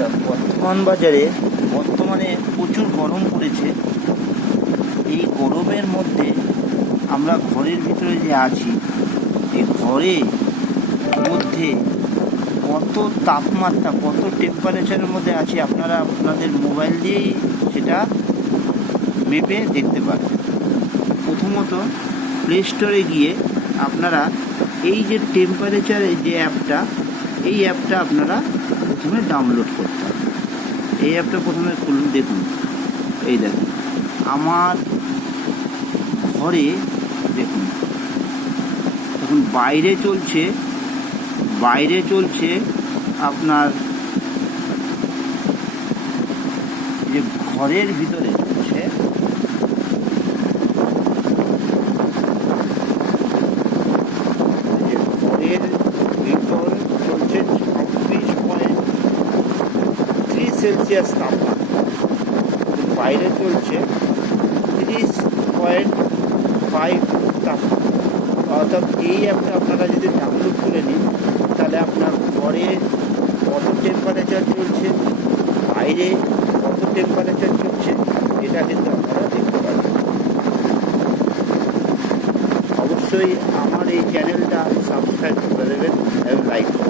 আচ্ছা, বর্তমানে প্রচুর গরম পড়েছে। এই গরমের মধ্যে আমরা ঘরের ভিতরে যে আছি, এই ঘরের মধ্যে কত তাপমাত্রা, কত টেম্পারেচারের মধ্যে আছি আপনারা আপনাদের মোবাইল দিয়েই সেটা মেপে দেখতে পারেন। প্রথমত প্লে স্টোরে গিয়ে আপনারা এই যে টেম্পারেচারের যে অ্যাপটা, এই অ্যাপটা আপনারা প্রথমে ডাউনলোড করতে হবে। এই অ্যাপটা প্রথমে খুলুন, দেখুন, এই দেখুন আমার ঘরে দেখুন, এখন বাইরে চলছে আপনার যে ঘরের ভিতরে চলছে ঘরের ভিতর চলছে 26.3 সেলসিয়াস তাপমাত্রা, বাইরে চলছে 30.5 তাপমাত্রা। অর্থাৎ এই অ্যাপটা আপনারা যদি ডাউনলোড করে নিন, তাহলে আপনার ঘরে কত টেম্পারেচার চলছে, বাইরে কত টেম্পারেচার চলছে, এটা কিন্তু আপনারা দেখতে পাবেন। অবশ্যই আমার এই চ্যানেলটা সাবস্ক্রাইব করে দেবেন এবং লাইক করবেন।